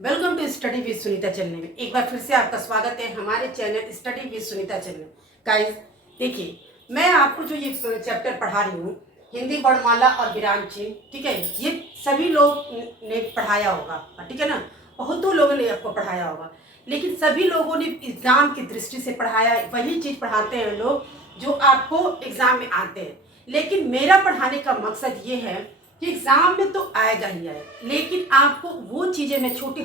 Welcome to study with Sunita channel में एक बार फिर से आपका स्वागत है हमारे channel study with Sunita channel. Guys देखिए, मैं आपको जो ये चैप्टर पढ़ा रही हूँ, हिंदी वर्णमाला और विराम चिन्ह, ठीक है, ये सभी लोग ने पढ़ाया होगा, ठीक है ना। बहुतों लोगों ने आपको पढ़ाया होगा, लेकिन सभी लोगों ने एग्जाम की दृष्टि से पढ़ाया, वही चीज़ पढ़ाते हैं लोग जो आपको एग्जाम में आते हैं। लेकिन मेरा पढ़ाने का मकसद ये है कि एग्जाम में तो आएगा ही आएगा, लेकिन आपको वो चीज़ें मैं छोटी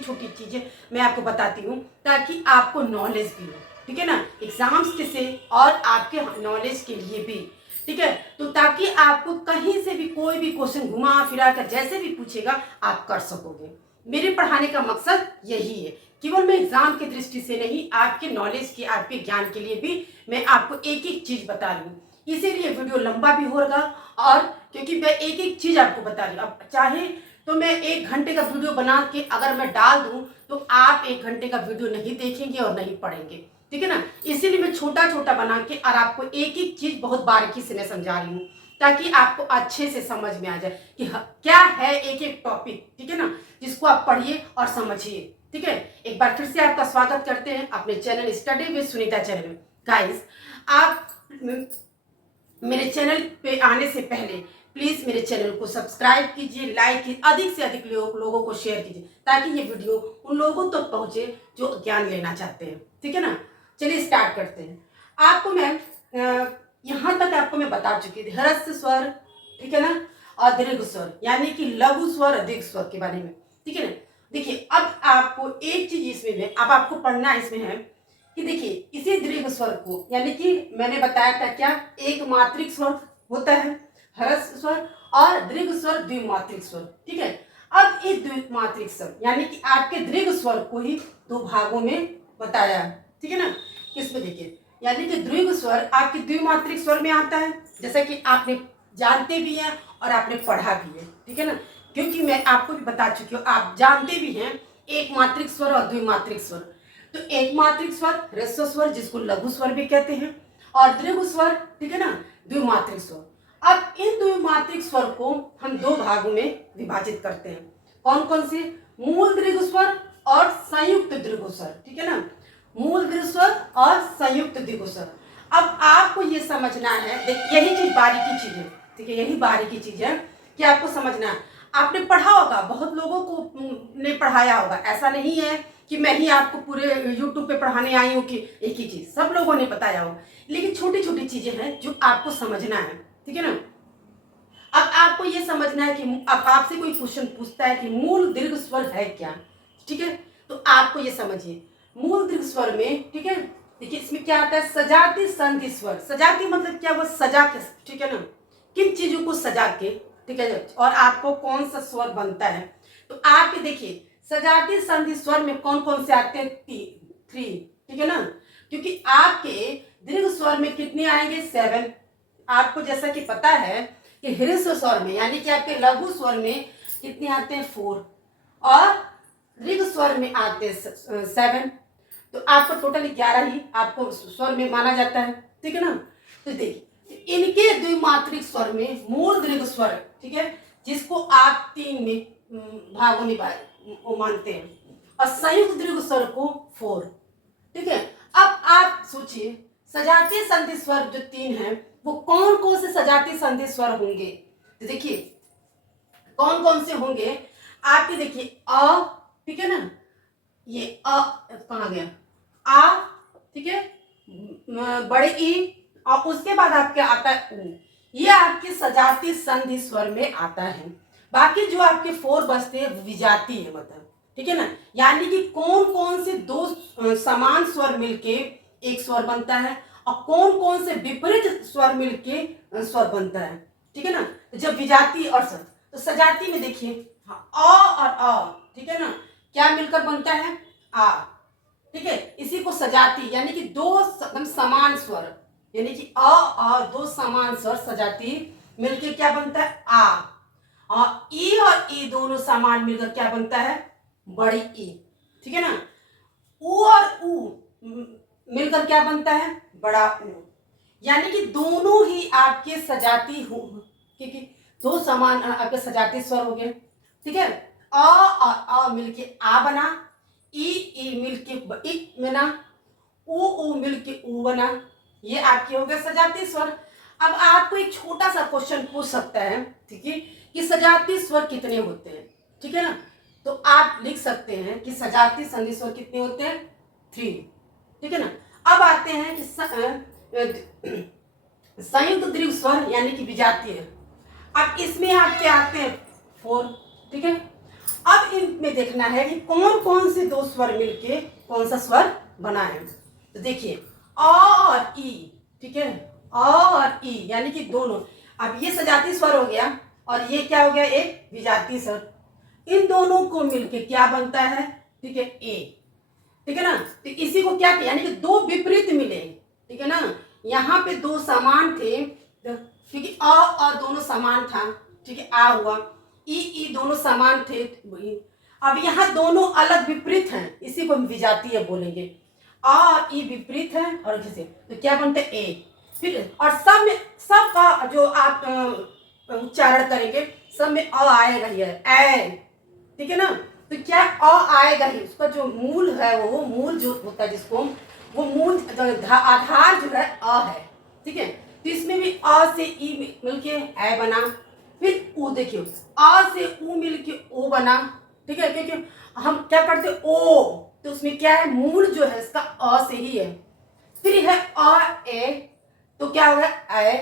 छोटी चीज़ें मैं आपको बताती हूँ ताकि आपको नॉलेज भी हो, ठीक है ना, एग्जाम्स के से और आपके नॉलेज के लिए भी, ठीक है। तो ताकि आपको कहीं से भी कोई भी क्वेश्चन घुमा फिरा कर जैसे भी पूछेगा आप कर सकोगे। मेरे पढ़ाने का मकसद यही है, केवल मैं एग्जाम की दृष्टि से नहीं, आपके नॉलेज के आपके ज्ञान के लिए भी मैं आपको एक एक चीज़ बता रही हूँ। इसीलिए वीडियो लंबा भी होगा, और क्योंकि मैं एक एक चीज़ आपको बता रही हूँ। अब चाहे तो मैं 1 घंटे का वीडियो बना के अगर मैं डाल दूँ तो आप 1 घंटे का वीडियो नहीं देखेंगे और नहीं पढ़ेंगे, ठीक है ना। इसीलिए मैं छोटा छोटा बना के और आपको एक एक चीज़ बहुत बारीकी से मैं समझा रही हूँ ताकि आपको अच्छे से समझ में आ जाए कि क्या है एक एक टॉपिक, ठीक है ना, जिसको आप पढ़िए और समझिए, ठीक है। एक बार फिर से आपका स्वागत करते हैं अपने channel study with Sunita channel में। गाइस, आप मेरे चैनल पे आने से पहले प्लीज़ मेरे चैनल को सब्सक्राइब कीजिए, लाइक कीजिए, अधिक से अधिक लोगों को शेयर कीजिए ताकि ये वीडियो उन लोगों तक पहुँचे जो ज्ञान लेना चाहते हैं, ठीक है ना। चलिए स्टार्ट करते हैं। आपको मैं यहाँ तक आपको मैं बता चुकी थी ह्रस्व स्वर, ठीक है ना, और दीर्घ स्वर यानी कि लघु स्वर और दीर्घ स्वर के बारे में, ठीक है ना। देखिए, अब आपको एक चीज इसमें है, अब आपको पढ़ना इसमें है कि देखिए इसी दीर्घ स्वर को, यानी कि मैंने बताया था क्या, एक मात्रिक स्वर होता है ह्रस्व स्वर और दीर्घ स्वर द्विमात्रिक स्वर, ठीक है। अब इस द्विमात्रिक स्वर यानी कि आपके दीर्घ स्वर को ही 2 भागों में बताया है, ठीक है ना। किसमें देखिए, यानी कि दीर्घ स्वर आपके द्विमात्रिक स्वर में आता है, जैसा कि आपने जानते भी हैं और आपने पढ़ा भी है, ठीक है ना। क्योंकि मैं आपको भी बता चुकी हूँ, आप जानते भी हैं एक मात्रिक स्वर और द्विमात्रिक स्वर। तो एक मात्रिक स्वर ह्रस्व स्वर जिसको लघु स्वर भी कहते हैं, और दीर्घ स्वर, ठीक है ना, द्विमात्रिक स्वर। अब इन द्विमात्रिक स्वर को हम 2 भागों में विभाजित करते हैं। कौन कौन से? मूल दीर्घ स्वर और संयुक्त दीर्घ स्वर, ठीक है ना, मूल दीर्घ स्वर और संयुक्त दीर्घ स्वर। अब आपको ये समझना है, देख यही चीज बारीकी चीज है, ठीक है, यही बारीकी चीज है कि आपको समझना है। आपने पढ़ा होगा, बहुत लोगों को ने पढ़ाया होगा, ऐसा नहीं है कि मैं ही आपको पूरे यूट्यूब पे पढ़ाने आई हूँ कि एक ही चीज, सब लोगों ने बताया होगा, लेकिन छोटी छोटी चीजें हैं जो आपको समझना है, ठीक है ना। अब आपको ये समझना है कि अब आपसे कोई क्वेश्चन पूछता है कि मूल दीर्घ स्वर है क्या, ठीक है, तो आपको ये समझिए मूल दीर्घ स्वर में, ठीक है, देखिए इसमें क्या आता है, सजाती संधि स्वर। सजाती मतलब क्या, वो सजा के, ठीक है ना, किन चीजों को सजा के, ठीक है, और आपको कौन सा स्वर बनता है। तो आपके देखिए सजाती संधि स्वर में कौन कौन से आते हैं, 3, ठीक है ना, क्योंकि आपके दीर्घ स्वर में कितने आएंगे, 7। आपको जैसा कि पता है कि ह्रस्व स्वर में यानी कि आपके लघु स्वर में कितने आते हैं, 4, और दीर्घ स्वर में आते हैं 7। तो आपको टोटल 11 ही आपको स्वर में माना जाता है, ठीक है ना। तो देखिए इनके द्विमात्रिक स्वर में मूल दीर्घ स्वर, ठीक है, जिसको आप 3 में भागों में मानते हैं, और संयुक्त दीर्घ स्वर को 4, ठीक है। अब आप सोचिए सजातीय संधि स्वर जो 3 हैं वो कौन कौन से सजातीय संधि स्वर होंगे। तो देखिए कौन कौन से होंगे आपके, देखिए अ, ठीक है ना, ये अ कहाँ गया, आ, ठीक है, बड़े ई, और उसके बाद आपके आता है उ। ये आपके सजातीय संधि स्वर में आता है। बाकी जो आपके 4 बचते हैं विजाती है, मतलब, ठीक है ना, यानी कि कौन कौन से 2 समान स्वर मिलके एक स्वर बनता है और कौन कौन से विपरीत स्वर मिलके स्वर बनता है, ठीक है ना। तो जब विजाती और स्वर, तो सजाती में देखिए अ और अ, ठीक है ना, क्या मिलकर बनता है, आ, ठीक है। इसी को सजाती यानी कि 2 समान स्वर, यानी कि अ और 2 समान स्वर सजाती मिलके क्या बनता है, आ, और ई दोनों समान मिलकर क्या बनता है, बड़ी ई, ठीक है ना। उ और उ मिलकर क्या बनता है, बड़ा उ, यानी कि दोनों ही आपके सजाती हो, क्योंकि 2 समान आपके सजाती स्वर हो गए, ठीक है। अ और अ मिलके आ बना, ई मिलके इ बना, ऊ मिलके ऊ बना। ये आपके हो गए सजातीय स्वर। अब आपको एक छोटा सा क्वेश्चन पूछ सकता है, ठीक है, कि सजातीय स्वर कितने होते हैं, ठीक है ना। तो आप लिख सकते हैं कि सजातीय संधि स्वर कितने होते हैं, 3, ठीक है ना। अब आते हैं कि संयुक्त दीर्घ स्वर यानी कि विजातीय। अब इसमें आपके आते हैं 4, ठीक है। अब इनमें देखना है कि कौन कौन से दो स्वर मिलके कौन सा स्वर बना है। तो देखिए अ और ई, ठीक है, अ और ई यानी कि दोनों। अब ये सजातीय स्वर हो गया और ये क्या हो गया, एक विजातीय स्वर। इन दोनों को मिलके क्या बनता है, ठीक है, ए, ठीक है ना। तो इसी को क्या यानी कि दो विपरीत मिले, ठीक है ना। यहाँ पे दो समान थे, ठीक है, अ दोनों समान था, ठीक है, आ हुआ, ई दोनों समान थे। अब यहाँ दोनों अलग विपरीत हैं, इसी को हम विजातीय बोलेंगे। आ और ई विपरीत है और किसे तो क्या बनते हैं, ए। फिर और सब में, सब का जो आप उच्चारण करेंगे सब में अ आएगा ही है, ए, ठीक है ना। तो क्या अ आएगा ही, उसका जो मूल है वो मूल जो होता है जिसको वो मूल आधार जो है अ है, ठीक है। तो इसमें भी अ से ई मिलके ए बना। फिर ऊ देखियो, अ से ऊ मिलके ओ बना, ठीक है, क्योंकि हम क्या करते ओ, तो उसमें क्या है, मूल जो है इसका अ से ही है। फिर है अ ए, तो क्या होगा ए,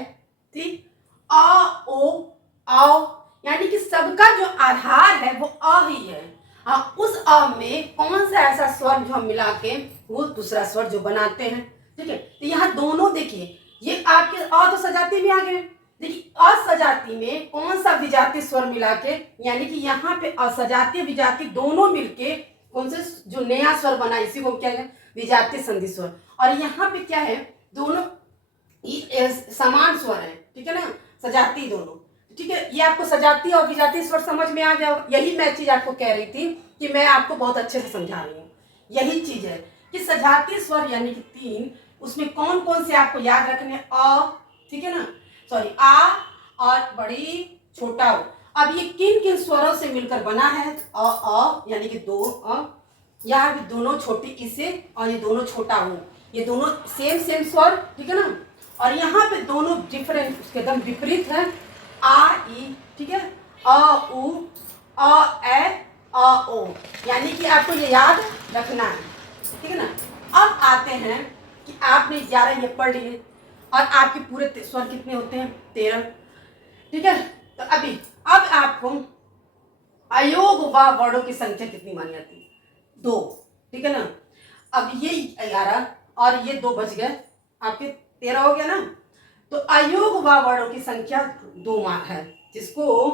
ठीक, अ ओ आओ, यानी कि सबका जो आधार है वो अ ही है। हाँ, उस अ में कौन सा ऐसा स्वर जो हम मिला के वो दूसरा स्वर जो बनाते हैं, ठीक है। तो यहाँ दोनों देखिए, ये आपके अ तो सजाती में आ गए, देखिए असजाती में कौन सा विजातीय स्वर मिला के, यानी कि यहाँ पे असजातीय विजातीय दोनों मिलके कौन से जो नया स्वर बना, इसी को क्या है, विजातीय संधि स्वर। और यहाँ पे क्या है, दोनों समान स्वर है, ठीक है ना, सजाती दोनों, ठीक है। ये आपको सजाती और विजातीय स्वर समझ में आ गया। यही मैं चीज आपको कह रही थी कि मैं आपको बहुत अच्छे से समझा रही हूँ। यही चीज है कि सजातीय स्वर यानी कि 3, उसमें कौन कौन से आपको याद रखने, अ, ठीक है ना, सॉरी, आ और बड़ी छोटा ओ। अब ये किन किन स्वरों से मिलकर बना है, अ यानी कि 2 अ, यहाँ भी दोनों छोटी इसे और ये दोनों छोटा हो, ये दोनों सेम स्वर, ठीक है ना। और यहाँ पे दोनों डिफरेंट, उसके एकदम विपरीत है, आ ई, ठीक है, अ उ, अ ए, अ ओ, यानी कि आपको ये याद रखना है, ठीक है ना। अब आते हैं कि आपने 11 ये पढ़ लिए और आपके पूरे स्वर कितने होते हैं, 13, ठीक है। तो अब आपको अयोग व वर्णों की संख्या कितनी मानी जाती है, 2, ठीक है ना। अब ये 11 और ये 2 बच गए, आपके 13 हो गया ना। तो अयोग व वर्णों की संख्या 2 है, जिसको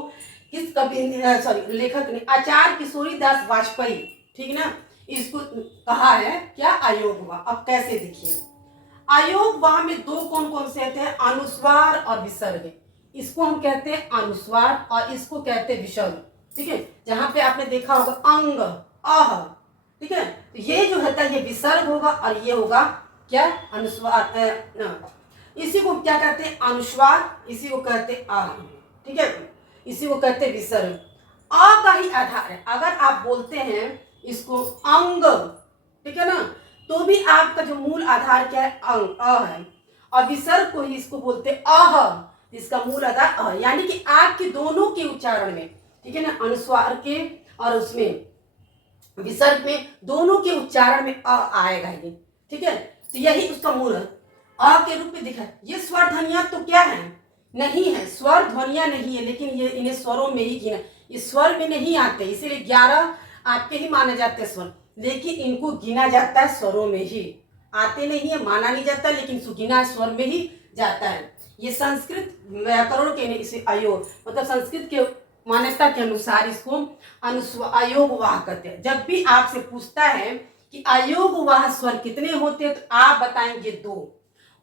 किस कवि, सॉरी, लेखक ने आचार्य किशोरी दास वाजपेयी, ठीक है ना, इसको कहा है क्या, अयोग व। अब कैसे देखिए, अयोग व में 2 कौन कौन से होते हैं, अनुस्वार और विसर्ग। इसको हम कहते हैं अनुस्वार और इसको कहते हैं विसर्ग, ठीक है। जहां पे आपने देखा होगा अंग, अह, ठीक है, तो ये जो होता है ये विसर्ग होगा और ये होगा क्या, अनुस्वार। इसी को क्या कहते हैं, अनुस्वार, इसी को कहते हैं आह, ठीक है, इसी को कहते हैं विसर्ग। अ का ही आधार है, अगर आप बोलते हैं इसको अंग, ठीक है ना, तो भी आपका जो मूल आधार क्या है, अंग, अ है। और विसर्ग को ही इसको बोलते हैं अह, इसका मूल आधार अ, यानी कि आपके दोनों के उच्चारण में, ठीक है ना, अनुस्वार के और उसमें विसर्ग में दोनों के उच्चारण में अ आएगा ये, ठीक है। तो यही उसका मूल है, अ के रूप में दिखा। ये स्वर ध्वनिया तो क्या है, नहीं है, स्वर ध्वनिया नहीं है, लेकिन ये इन्हें स्वरों में ही गिना, ये स्वर में नहीं आते, इसीलिए 11 आपके ही माने जाते हैं स्वर, लेकिन इनको गिना जाता है स्वरों में ही, आते नहीं है, माना नहीं जाता, लेकिन गिना स्वर में ही जाता है। ये संस्कृत व्याकरण के इसे अयोग, मतलब संस्कृत के मान्यता के अनुसार इसको अयोगवाह कहते हैं। जब भी आपसे पूछता है कि अयोगवाह स्वर कितने होते हैं, तो आप बताएंगे 2।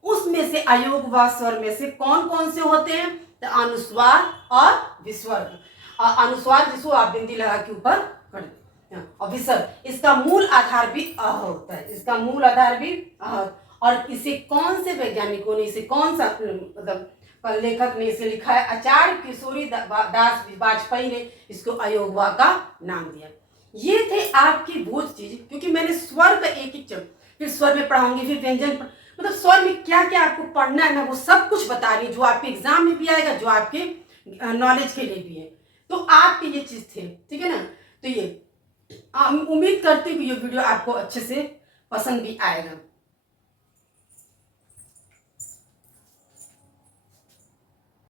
उसमें से अयोगवाह स्वर में से कौन कौन से होते हैं, तो अनुस्वार और विसर्ग। अनुस्वार जिसको आप बिंदी लगा के ऊपर कर देते हैं, और विसर्ग इसका मूल आधार भी अ होता है, इसका मूल आधार भी अ। और इसे कौन से वैज्ञानिकों ने, इसे कौन सा मतलब लेखक ने इसे लिखा है, आचार्य किशोरी दास वाजपेयी ने इसको अयोगवाह का नाम दिया। ये थे आपकी वो चीज, क्योंकि मैंने स्वर का एक एक चैप्टर, फिर स्वर में पढ़ाऊंगी, फिर व्यंजन मतलब स्वर में क्या क्या आपको पढ़ना है, मैं वो सब कुछ बता रही हूँ, जो आपके एग्जाम में भी आएगा, जो आपके नॉलेज के लिए भी है। तो आपके ये चीज थे, ठीक है ना। तो ये उम्मीद करती हूँ कि ये वीडियो आपको अच्छे से पसंद भी आएगा।